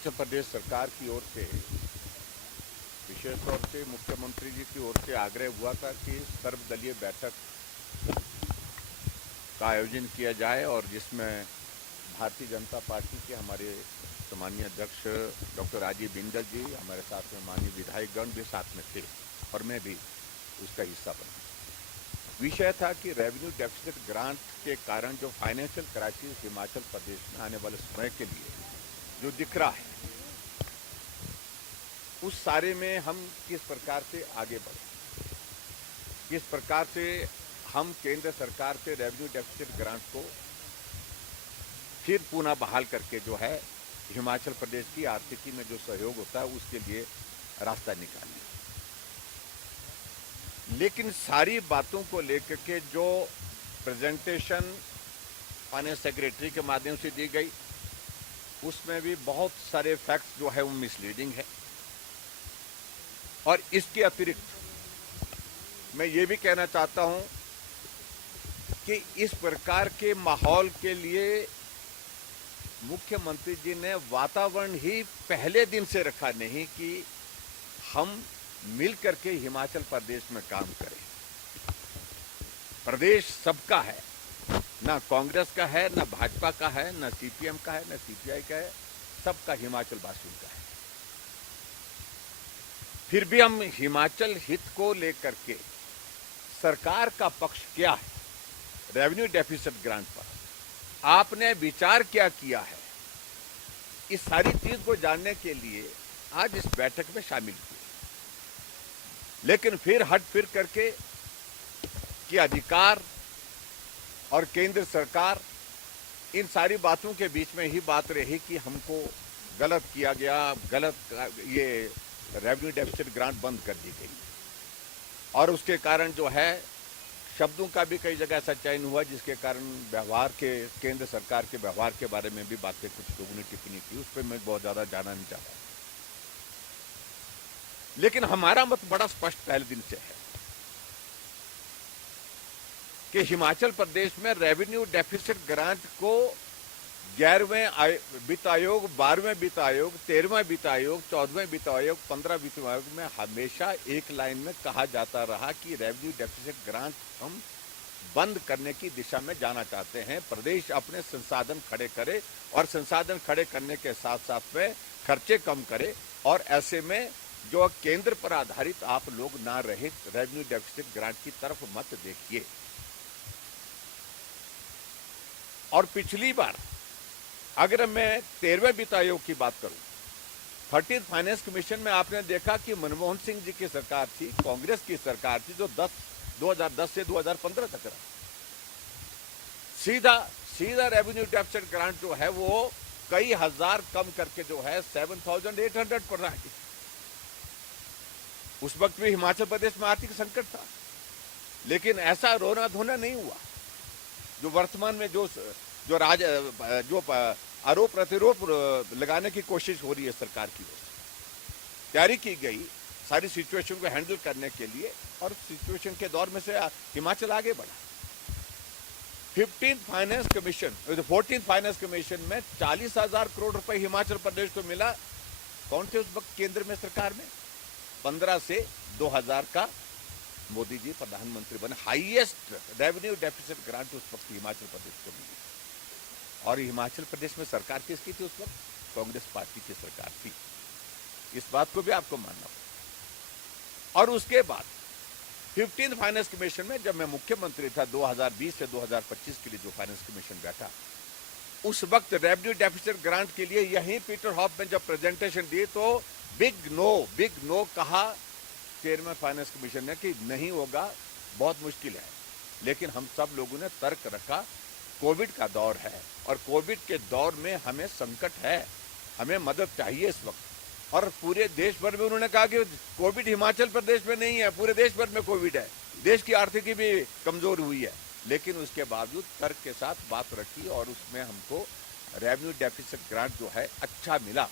हिमाचल प्रदेश सरकार की ओर से विशेष तौर से मुख्यमंत्री जी की ओर से आग्रह हुआ था कि सर्वदलीय बैठक का आयोजन किया जाए और जिसमें भारतीय जनता पार्टी के हमारे सम्मानीय अध्यक्ष डॉक्टर राजीव बिंदल जी, हमारे साथ में माननीय विधायकगण भी साथ में थे और मैं भी उसका हिस्सा बना। विषय था कि रेवेन्यू डेफिसिट ग्रांट के कारण जो फाइनेंशियल क्राइसिस हिमाचल प्रदेश में आने वाले समय के लिए जो दिख रहा है, उस सारे में हम किस प्रकार से आगे बढ़े, किस प्रकार से हम केंद्र सरकार से रेवेन्यू डेफिसिट ग्रांट को फिर पुनः बहाल करके जो है हिमाचल प्रदेश की आर्थिकी में जो सहयोग होता है उसके लिए रास्ता निकालें। लेकिन सारी बातों को लेकर के जो प्रेजेंटेशन फाइनेंस सेक्रेटरी के माध्यम से दी गई, उसमें भी बहुत सारे फैक्ट्स जो है वो मिसलीडिंग है। और इसके अतिरिक्त मैं ये भी कहना चाहता हूं कि इस प्रकार के माहौल के लिए मुख्यमंत्री जी ने वातावरण ही पहले दिन से रखा नहीं कि हम मिल करके हिमाचल प्रदेश में काम करें। प्रदेश सबका है, ना कांग्रेस का है, ना भाजपा का है, ना सीपीएम का है, ना सीपीआई का है, सबका हिमाचल वासियों का है। फिर भी हम हिमाचल हित को लेकर के सरकार का पक्ष क्या है रेवेन्यू डेफिसिट ग्रांट पर, आपने विचार क्या किया है, इस सारी चीज को जानने के लिए आज इस बैठक में शामिल किए। लेकिन फिर हट फिर करके कि अधिकार और केंद्र सरकार, इन सारी बातों के बीच में ही बात रही कि हमको गलत किया गया, गलत ये रेवेन्यू डेफिसिट ग्रांट बंद कर दी गई और उसके कारण जो है शब्दों का भी कई जगह ऐसा चयन हुआ जिसके कारण व्यवहार के, केंद्र सरकार के व्यवहार के बारे में भी बातें कुछ लोगों ने टिप्पणी की, उस पर मैं बहुत ज्यादा जाना नहीं चाहता। लेकिन हमारा मत बड़ा स्पष्ट पहले दिन से है कि हिमाचल प्रदेश में रेवेन्यू डेफिसिट ग्रांट को 11वें वित्त आयोग, 12वें वित्त आयोग, 13वें वित्त आयोग, 14वें वित्त आयोग, 15वें वित्त आयोग में हमेशा एक लाइन में कहा जाता रहा कि रेवेन्यू डेफिसिट ग्रांट हम बंद करने की दिशा में जाना चाहते हैं। प्रदेश अपने संसाधन खड़े करे और संसाधन खड़े करने के साथ साथ में खर्चे कम करे और ऐसे में जो केंद्र पर आधारित आप लोग ना रहे रेवेन्यू डेफिसिट ग्रांट की तरफ मत देखिए। और पिछली बार अगर मैं 13वें वित्त आयोग की बात करूं, 13th फाइनेंस कमीशन में आपने देखा कि मनमोहन सिंह जी की सरकार थी, कांग्रेस की सरकार थी, जो 2010 से 2015 तक रहा। सीधा रेवेन्यू डेफिसिट ग्रांट जो है वो कई हजार कम करके जो है 7,800 पर रहा। उस वक्त भी हिमाचल प्रदेश में आर्थिक संकट था, लेकिन ऐसा रोना धोना नहीं हुआ। जो वर्तमान में जो आरोप प्रत्यारोप लगाने की कोशिश हो रही है सरकार की ओर से, तैयारी की गई सारी सिचुएशन को हैंडल करने के लिए और सिचुएशन के दौर में से हिमाचल आगे बढ़ा। 14th फाइनेंस कमीशन में 40,000 करोड़ रुपए हिमाचल प्रदेश को मिला। कौन थे उस वक्त केंद्र में सरकार में? 15 से 2000 का मोदी जी प्रधानमंत्री बने। हाईएस्ट रेवेन्यू डेफिसिट ग्रांट उस वक्त हिमाचल प्रदेश को मिली। और हिमाचल प्रदेश में सरकार किसकी थी उस वक्त? कांग्रेस पार्टी की सरकार थी। इस बात को भी आपको मानना होगा। और उसके बाद 15th फाइनेंस कमीशन में जब मैं मुख्यमंत्री था 2020 से 2025 के लिए जो फाइनेंस कमीशन बैठा, उस वक्त रेवेन्यू डेफिसिट ग्रांट के लिए यहीं पीटर हॉफ में जब प्रेजेंटेशन दी तो बिग नो कहा चेयरमैन फाइनेंस कमीशन ने कि नहीं होगा, बहुत मुश्किल है। लेकिन हम सब लोगों ने तर्क रखा, कोविड का दौर है और कोविड के दौर में हमें संकट है, हमें मदद चाहिए इस वक्त। और पूरे देश भर में उन्होंने कहा कि कोविड हिमाचल प्रदेश में नहीं है, पूरे देश भर में कोविड है, देश की आर्थिकी भी कमजोर हुई है। लेकिन उसके बावजूद तर्क के साथ बात रखी और उसमें हमको रेवेन्यू डेफिसिट ग्रांट जो है अच्छा मिला,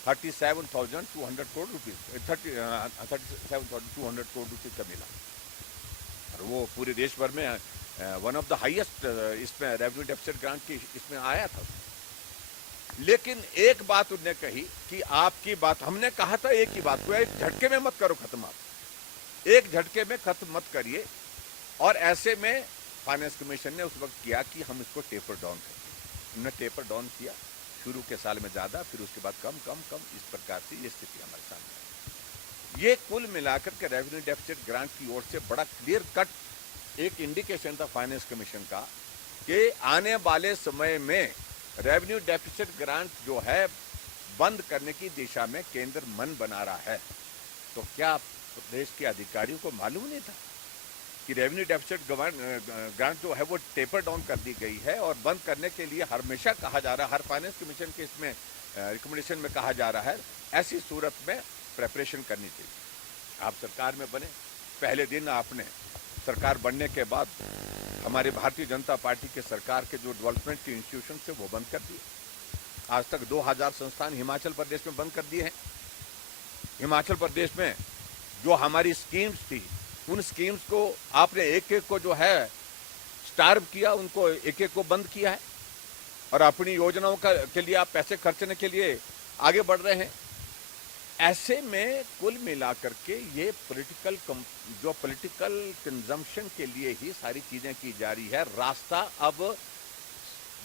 37,200 करोड़ रुपीज, 37,200 करोड़ रुपीज का मिला। और वो पूरे देश भर में वन ऑफ द हाईएस्ट इसमें रेवेन्यू डेफिसिट ग्रांट की इसमें आया था। लेकिन एक बात उन्होंने कही कि आपकी बात, हमने कहा था एक ही बात को, एक झटके में मत करो खत्म, आप एक झटके में खत्म मत करिए। और ऐसे में फाइनेंस कमीशन ने उस वक्त किया कि हम इसको टेपर डाउन करें। हमने टेपर डाउन किया, शुरू के साल में ज्यादा, फिर उसके बाद कम कम कम, इस प्रकार से ये स्थिति हमारे सामने। ये कुल मिलाकर के रेवेन्यू डेफिसिट ग्रांट की ओर से बड़ा क्लियर कट एक इंडिकेशन था फाइनेंस कमीशन का कि आने वाले समय में रेवेन्यू डेफिसिट ग्रांट जो है बंद करने की दिशा में केंद्र मन बना रहा है। तो क्या प्रदेश के अधिकारियों को मालूम नहीं था कि रेवेन्यू डेफिसिट ग्रांट जो है वो टेपर डाउन कर दी गई है और बंद करने के लिए हमेशा कहा जा रहा है, हर फाइनेंस कमीशन के इसमें रिकमेंडेशन में कहा जा रहा है, ऐसी सूरत में प्रेपरेशन करनी चाहिए। आप सरकार में बने, पहले दिन आपने सरकार बनने के बाद हमारे भारतीय जनता पार्टी के सरकार के जो डेवलपमेंट के इंस्टीट्यूशन थे वो बंद कर दिए। आज तक 2000 संस्थान हिमाचल प्रदेश में बंद कर दिए हैं। हिमाचल प्रदेश में जो हमारी स्कीम्स थी, उन स्कीम्स को आपने एक एक को जो है स्टार्व किया, उनको एक एक को बंद किया है और अपनी योजनाओं के लिए आप पैसे खर्चने के लिए आगे बढ़ रहे हैं। ऐसे में कुल मिलाकर के ये पॉलिटिकल कंजम्पशन के लिए ही सारी चीजें की जा रही है। रास्ता अब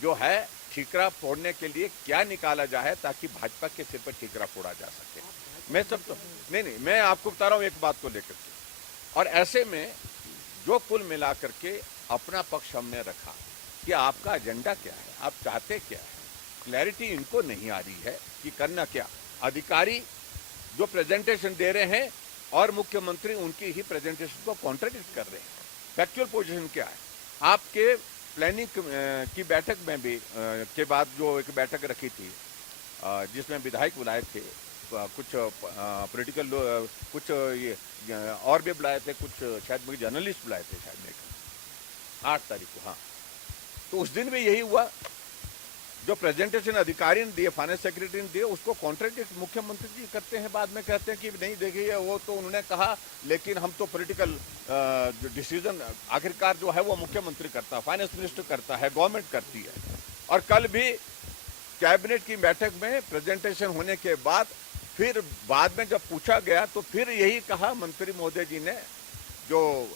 जो है ठीकरा फोड़ने के लिए क्या निकाला जाए ताकि भाजपा के सिर पर ठीकरा फोड़ा जा सके। मैं सब तो नहीं, मैं आपको बता रहा हूं एक बात को लेकर के। और ऐसे में जो कुल मिलाकर के अपना पक्ष हमने रखा कि आपका एजेंडा क्या है, आप चाहते क्या है, क्लैरिटी इनको नहीं आ रही है कि करना क्या। अधिकारी जो प्रेजेंटेशन दे रहे हैं और मुख्यमंत्री उनकी ही प्रेजेंटेशन को कॉन्ट्रडिक्ट कर रहे हैं। फैक्चुअल पोजीशन क्या है? आपके प्लानिंग की बैठक में भी के बाद जो एक बैठक रखी थी जिसमें विधायक बुलाए थे, कुछ पॉलिटिकल कुछ ये और भी बुलाए थे, कुछ शायद मुझे जर्नलिस्ट बुलाए थे शायद 8 तारीख को। हाँ, तो उस दिन भी यही हुआ। जो प्रेजेंटेशन अधिकारी ने दिए, फाइनेंस सेक्रेटरी ने दिए, उसको कॉन्ट्रडिक्ट मुख्यमंत्री जी करते हैं। बाद में कहते हैं कि नहीं देखिए वो तो उन्होंने कहा, लेकिन हम तो पॉलिटिकल डिसीजन आखिरकार जो है वो मुख्यमंत्री करता है, फाइनेंस मिनिस्टर करता है, गवर्नमेंट करती है। और कल भी कैबिनेट की बैठक में प्रेजेंटेशन होने के बाद फिर बाद में जब पूछा गया तो फिर यही कहा मंत्री महोदय जी ने, जो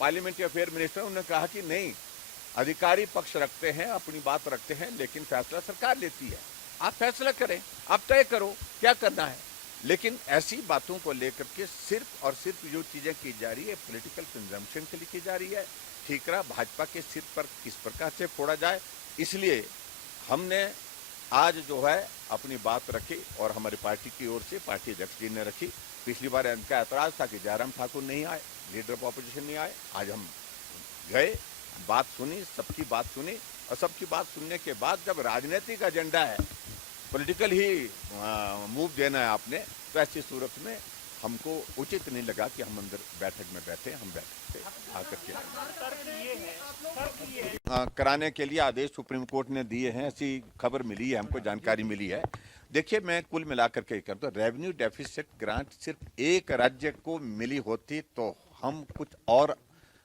पार्लियामेंट्री अफेयर मिनिस्टर, उन्होंने कहा कि नहीं, अधिकारी पक्ष रखते हैं, अपनी बात रखते हैं, लेकिन फैसला सरकार लेती है। आप फैसला करें, आप तय करो क्या करना है। लेकिन ऐसी बातों को लेकर के सिर्फ और सिर्फ जो चीजें की जा रही है पॉलिटिकल कंजम्पशन के लिए की जा रही है। ठीकरा भाजपा के सिर पर किस प्रकार से फोड़ा जाए, इसलिए हमने आज जो है अपनी बात रखी और हमारी पार्टी की ओर से पार्टी अध्यक्ष जी ने रखी। पिछली बार इनका ऐतराज था कि जयराम ठाकुर नहीं आए, लीडर ऑफ ऑपोजिशन नहीं आए। आज हम गए, बात सुनी, सबकी बात सुनी, और सबकी बात सुनने के बाद जब राजनीतिक एजेंडा है, पॉलिटिकल ही मूव देना है आपने, तो ऐसी सूरत में हमको उचित नहीं लगा कि हम अंदर बैठक में बैठे। हम बैठक से आकर के कराने के लिए आदेश सुप्रीम कोर्ट ने दिए हैं, ऐसी खबर मिली है, हमको जानकारी मिली है। देखिए, मैं कुल मिलाकर के करता हूँ, रेवेन्यू डेफिसिट ग्रांट सिर्फ एक राज्य को मिली होती तो हम कुछ और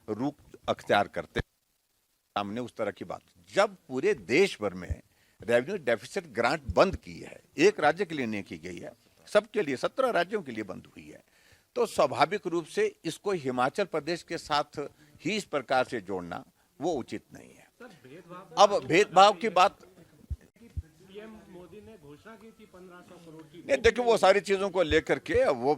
रूप अख्तियार करते सामने, उस तरह की बात। जब पूरे देश भर में रेवेन्यू डेफिसिट ग्रांट बंद की है, एक राज्य के लिए नहीं की गई है, सबके लिए 17 राज्यों के लिए बंद हुई है, तो स्वाभाविक रूप से इसको हिमाचल प्रदेश के साथ ही इस प्रकार से जोड़ना वो उचित नहीं है। अब भेदभाव की बात, पीएम मोदी ने घोषणा की थी 1500 करोड़ की। नहीं, देखिए वो सारी चीजों को लेकर के वो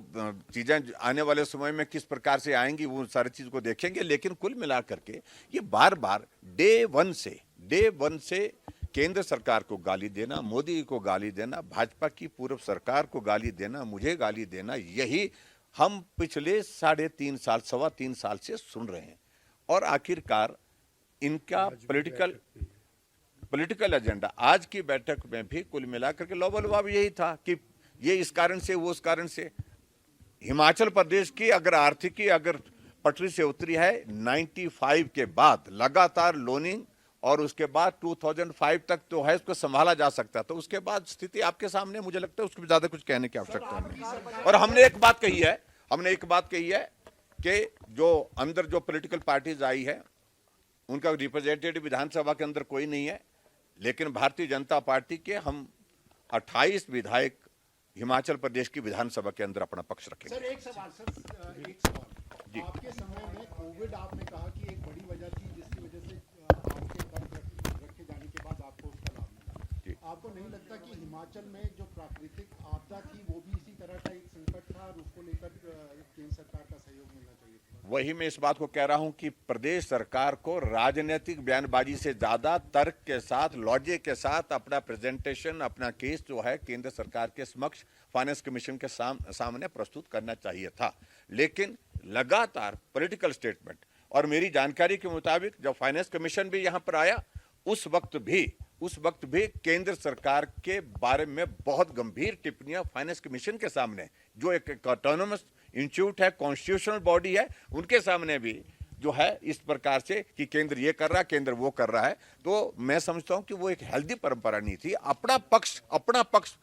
चीजें आने वाले समय में किस प्रकार से आएंगी वो सारी चीज को देखेंगे। लेकिन कुल मिलाकर के ये बार बार डे वन से केंद्र सरकार को गाली देना, मोदी को गाली देना, भाजपा की पूर्व सरकार को गाली देना, मुझे गाली देना, यही हम पिछले 3.5 साल 3.25 साल से सुन रहे हैं। और आखिरकार इनका पॉलिटिकल एजेंडा आज की बैठक में भी कुल मिलाकर के लौबलवाब यही था कि ये इस कारण से, वो उस कारण से। हिमाचल प्रदेश की अगर आर्थिकी अगर पटरी से उतरी है 95 के बाद लगातार लोनिंग, और उसके बाद 2005 तक तो है उसको संभाला जा सकता, तो उसके बाद स्थिति आपके सामने, मुझे लगता है उसको ज्यादा कुछ कहने की आवश्यकता नहीं। और हमने एक बात कही है कि जो अंदर जो पॉलिटिकल पार्टीज आई है उनका रिप्रेजेंटेटिव विधानसभा के अंदर कोई नहीं है, लेकिन भारतीय जनता पार्टी के हम 28 विधायक हिमाचल प्रदेश की विधानसभा के अंदर अपना पक्ष रखेंगे। सर एक सवाल जी। आपके समय में कोविड आपने कहा कि एक बड़ी वजह थी जिसकी वजह से आपके कर्ज रखे जाने के बाद आपको उसका लाभ जी। मिला। आपको नहीं लगता कि हिमाचल में जो प्राकृतिक आपदा थी वो भी इसी तरह का एक संकट था और उसको लेकर केंद्र सरकार का सहयोग मिलना चाहिए था? वही मैं इस बात को कह रहा हूं कि प्रदेश सरकार को राजनीतिक बयानबाजी से ज्यादा तर्क के साथ, लॉजिक के साथ अपना प्रेजेंटेशन, अपना केस जो है केंद्र सरकार के समक्ष फाइनेंस कमीशन के सामने प्रस्तुत करना चाहिए था। लेकिन लगातार पॉलिटिकल स्टेटमेंट, और मेरी जानकारी के मुताबिक जब फाइनेंस कमीशन भी यहां पर आया उस वक्त भी केंद्र सरकार के बारे में बहुत गंभीर टिप्पणियां फाइनेंस कमीशन के सामने, जो एक ऑटोनोमस इंस्टीट्यूट है, कॉन्स्टिट्यूशनल बॉडी है, उनके सामने भी जो है इस प्रकार से कि केंद्र ये कर रहा है, केंद्र वो कर रहा है। तो मैं समझता हूं कि वो एक हेल्दी परंपरा नहीं थी। अपना पक्ष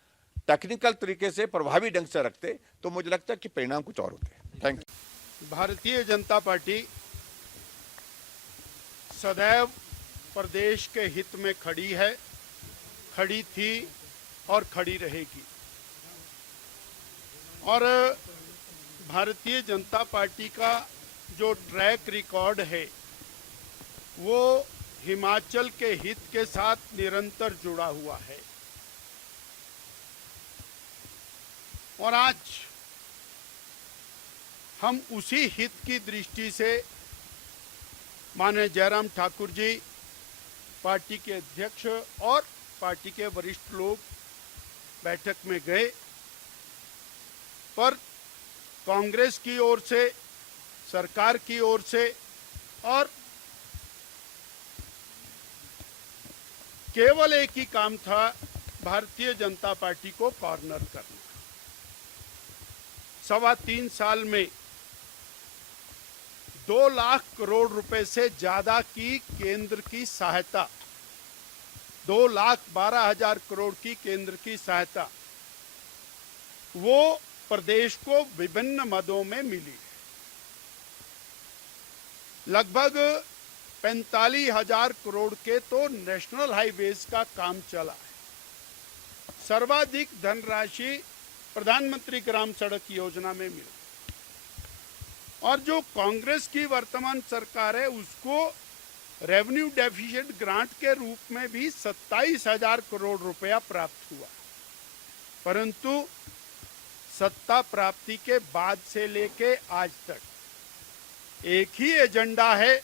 टेक्निकल तरीके से प्रभावी ढंग से रखते तो मुझे लगता है कि परिणाम कुछ और होते। Thank you. Bharatiya Janata party सदैव प्रदेश के हित में खड़ी है, खड़ी थी और खड़ी रहेगी। और भारतीय जनता पार्टी का जो ट्रैक रिकॉर्ड है वो हिमाचल के हित के साथ निरंतर जुड़ा हुआ है। और आज हम उसी हित की दृष्टि से माननीय जयराम ठाकुर जी, पार्टी के अध्यक्ष और पार्टी के वरिष्ठ लोग बैठक में गए, पर कांग्रेस की ओर से, सरकार की ओर से और केवल एक ही काम था, भारतीय जनता पार्टी को कॉर्नर करना। 3.25 साल में 2 लाख करोड़ रुपए से ज्यादा की केंद्र की सहायता, 2,12,000 करोड़ की केंद्र की सहायता वो प्रदेश को विभिन्न मदों में मिली है। लगभग 45,000 करोड़ के तो नेशनल हाईवेज का काम चला है। सर्वाधिक धनराशि प्रधानमंत्री ग्राम सड़क योजना में मिली। और जो कांग्रेस की वर्तमान सरकार है उसको रेवेन्यू डेफिसिट ग्रांट के रूप में भी 27,000 करोड़ रुपया प्राप्त हुआ। परंतु सत्ता प्राप्ति के बाद से लेके आज तक एक ही एजेंडा है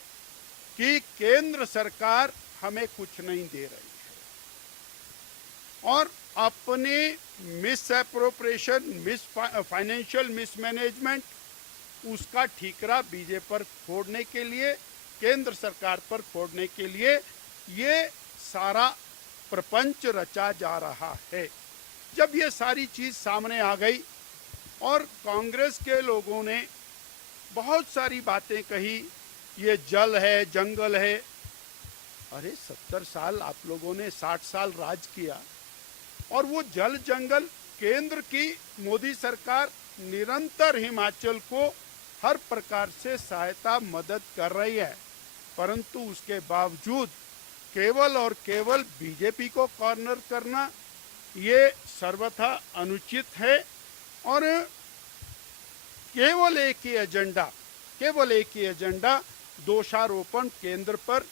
कि केंद्र सरकार हमें कुछ नहीं दे रही है और अपने मिस एप्रोप्रिएशन, फाइनेंशियल मिसमैनेजमेंट, उसका ठीकरा बीजेपी पर फोड़ने के लिए, केंद्र सरकार पर फोड़ने के लिए ये सारा प्रपंच रचा जा रहा है। जब ये सारी चीज सामने आ गई और कांग्रेस के लोगों ने बहुत सारी बातें कही, ये जल है, जंगल है। अरे 70 साल आप लोगों ने, 60 साल राज किया और वो जल जंगल, केंद्र की मोदी सरकार निरंतर हिमाचल को हर प्रकार से सहायता, मदद कर रही है। परंतु उसके बावजूद केवल और केवल बीजेपी को कॉर्नर करना ये सर्वथा अनुचित है और केवल एक ही एजेंडा दोषारोपण, केंद्र पर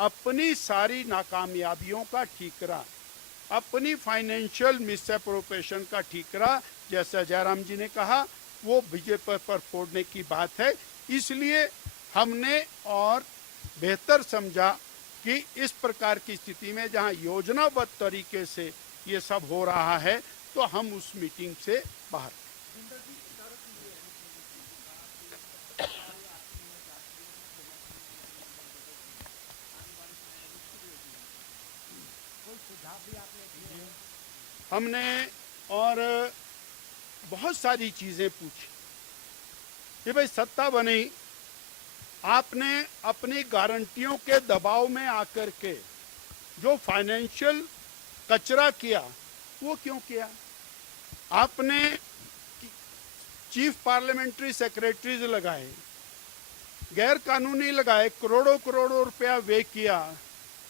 अपनी सारी नाकामयाबियों का ठीकरा, अपनी फाइनेंशियल मिसएप्रोप्रिएशन का ठीकरा, जैसा जयराम जी ने कहा, वो बीजेपी पर फोड़ने की बात है। इसलिए हमने और बेहतर समझा कि इस प्रकार की स्थिति में जहां योजनाबद्ध तरीके से ये सब हो रहा है तो हम उस मीटिंग से बाहर। हमने और बहुत सारी चीजें पूछी कि भाई सत्ता बनी, आपने अपनी गारंटियों के दबाव में आकर के जो फाइनेंशियल कचरा किया वो क्यों किया? आपने चीफ पार्लियामेंट्री सेक्रेटरीज लगाए, गैर कानूनी लगाए, करोड़ों करोड़ों रुपया व्यय किया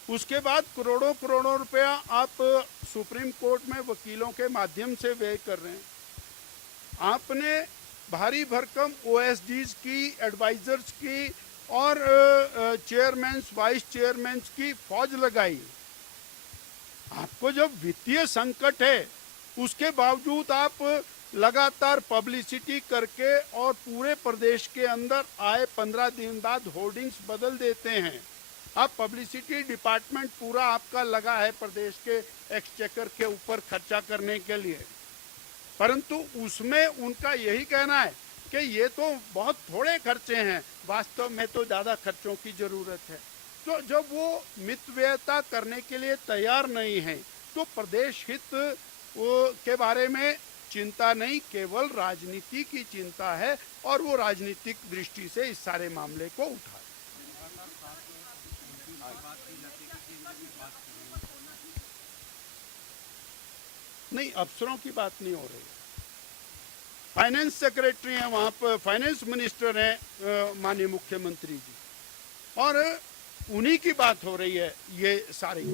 उसके बाद करोड़ों करोड़ों रुपया आप सुप्रीम कोर्ट में वकीलों के माध्यम से व्यय कर रहे हैं। आपने भारी भरकम ओएसडीज की, एडवाइजर्स की और चेयरमैन्स, वाइस चेयरमैन्स की फौज लगाई। आपको जब वित्तीय संकट है उसके बावजूद आप लगातार पब्लिसिटी करके और पूरे प्रदेश के अंदर आए 15 दिन बाद होर्डिंग्स बदल देते हैं। अब पब्लिसिटी डिपार्टमेंट पूरा आपका लगा है प्रदेश के एक्सचेकर के ऊपर खर्चा करने के लिए, परंतु उसमें उनका यही कहना है कि ये तो बहुत थोड़े खर्चे हैं, वास्तव में तो ज़्यादा खर्चों की ज़रूरत है। तो जब वो मितव्ययता करने के लिए तैयार नहीं है तो प्रदेश हित के बारे में चिंता नहीं, केवल राजनीति की चिंता है और वो राजनीतिक दृष्टि से इस सारे मामले को उठा। नहीं, अफसरों की बात नहीं हो रही। फाइनेंस सेक्रेटरी हैं वहाँ पर, फाइनेंस मिनिस्टर हैं माननीय मुख्यमंत्री जी, और उन्हीं की बात हो रही है ये सारी।